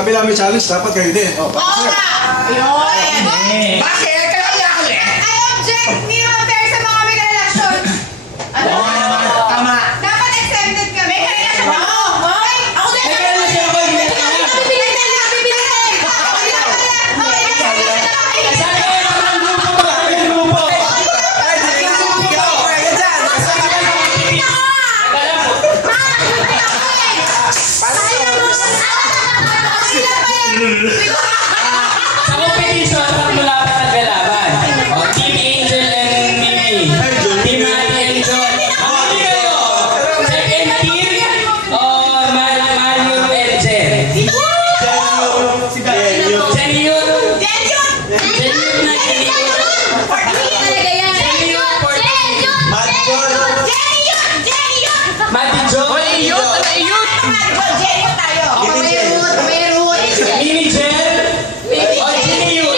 kabila may challenge, dapat kayo din. Oo nga! Ayun! Bakit? Kaya niya ako eh! I object! Hindi naman fair sa mga may relasyon! Ano? Tama! Dapat exempted kami! May relasyon ba? Oo! Ako din! May relasyon ako, hindi na tama. Sa competition, tatlo dapat naglalaban. Team Angel and Mimi. Team Ate and John. Hindi kayo. Second team, Mario and Jen. Jen yun. Mati John. Mimi Jen. Jenny yun.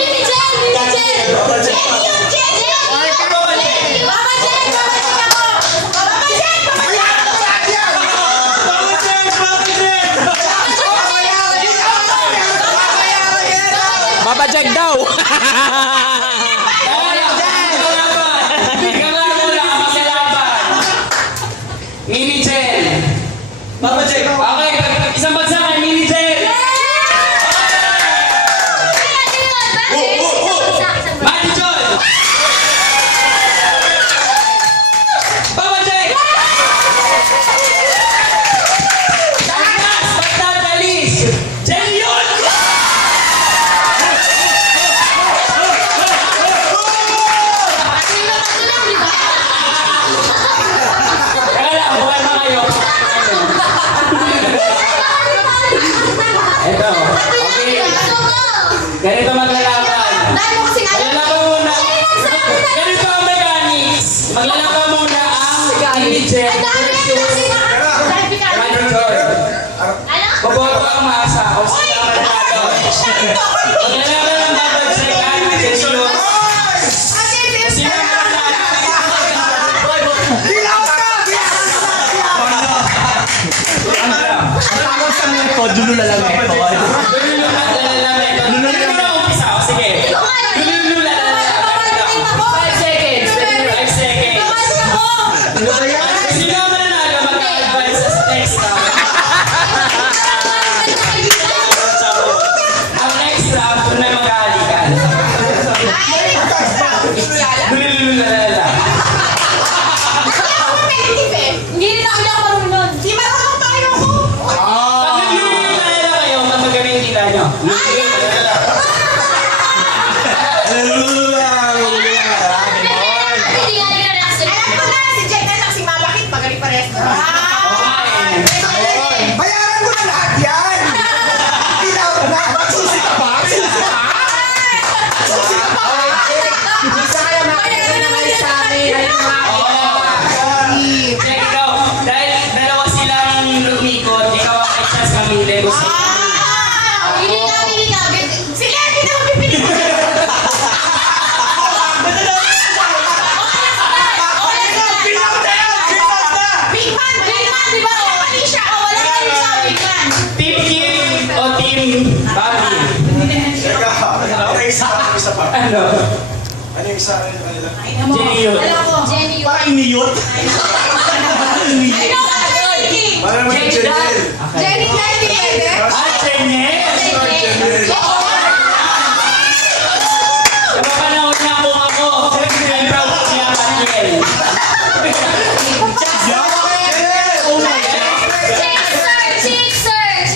Papa Jack daw. Mimi Jen. Papa Jack! Okay, isang bagsakan, Mimi Jen. Mati John. Papa Jack. Last but not the least, Jenny yun. Kaya bukan na kayo. Ito. Okay. Ganito maglalaban. Maglalaban muna. Ganito ang mechanics. Maglalaban muna ang Mimi Jen versus Mati John. Boboto ang masa. O sila ang mananalo. Maglalaban ang babagsakan. Jenny yun. Sino ang mananalo? Dulo na lang ito. Bayaran ko na lahat yan! Magsusi ka ba? Susi ka ba? Check ikaw. Dahil dalawa silang lumikot, ikaw ang may chance mamili. Gusto mo? Team Kim o Team Bobby? Teka, ano isa pa? Ano? Ano yung isa kanila? Jenny yun. Parang iniyot. Para naman yung Jenny Jenny. Jenny, Jenny, Ah, Jenny? Napapanahon na ako ako. I'm proud of siya, Patiel.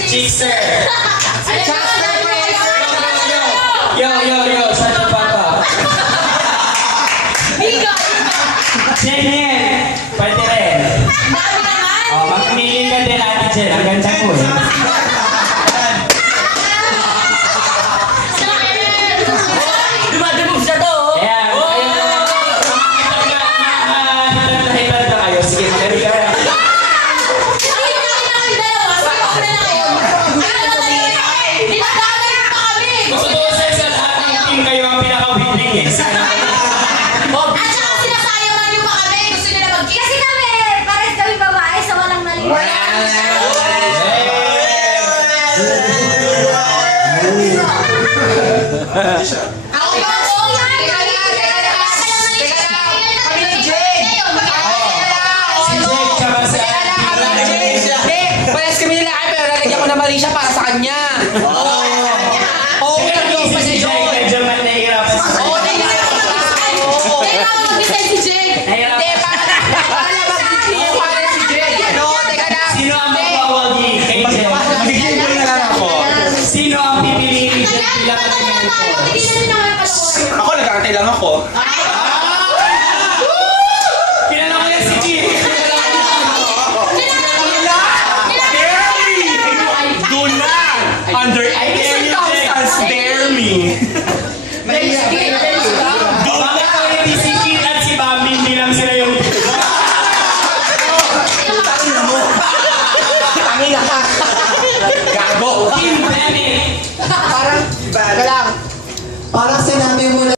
Cheeser. Yo, sa papa. Jenny, pwede rin. Mamimili ka din natin Jen. Ang ganda ko eh. Dumadabog siya to. Ayan. Nakahitad na kayo. Sige, magaling ka. Gusto ko sa lahat ng team kayo ang pinaka-winning eh. Kasi kami, pares kami babae sa walang mali. Hindi siya. Ako ba? Oo nga. Teka lang. Kami ni Jake. Si Jake tsaka si Hindi, parehas kami nila pero lalagyan ko na Marisha para sa kanya. Oo, Siyempre, nandun pa si si Jake, John. medyo nahihirapan si Oo, Jake. Teka, mag-decide si Jake. Nahihirapan. Hindi, para mag-declare para si Jake. Ano, teka lang. Sino ang magwawagi kay Jake? Magiging boy na lang ako. Sino ang pipiliin ni Jake bilang argumento? Ako, nag-aantay lang ako. Kilala ko yan si Jake. Do not, under any circumstance, dare me. Bakit ko hindi si Kit at si Bambi hindi lang sila yung Tangin na ka. Gago. Team Bennett? Parang, teka lang. Parang si